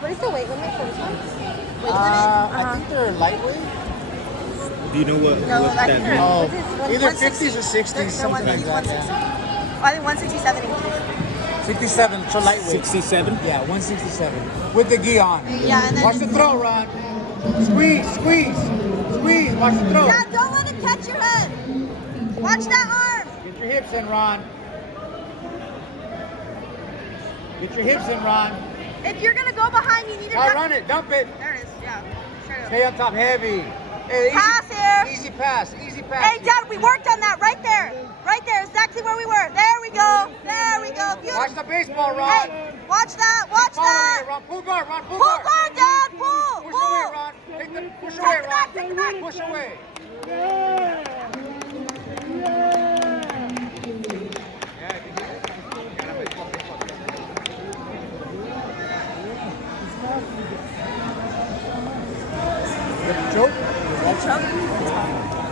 What is the weight limit for this one? I think they're lightweight. Do you know what, No, what I that think means? Oh, they're either 160. 50s or 60s, They're something like that. 160. Yeah. I think 167 inches. 67, so lightweight. 67? Yeah, 167 with the gi on. Yeah, and then Watch the throw, Ron. Squeeze, squeeze, squeeze. Watch the throw. yeah, don't let him catch your head. Watch that arm. Get your hips in, Ron. Get your hips in, Ron. If you're gonna go behind, you need to Now run it, dump it. There it is. Yeah. Straight up. Stay on top, heavy. Hey, Pass here. Easy pass, easy pass. Hey, Dad, we worked on that right there. Right there, exactly where we were. There we go. There we go. Beautiful. Watch the baseball, Ron. Hey, watch that. Watch Follow that. it, Ron. Pull guard, Ron. Pull Pull guard. guard, Dad. Pull. Push Pull. away, Ron. Push Take away, it back, Ron. take it back. Push away. Choke? Choke.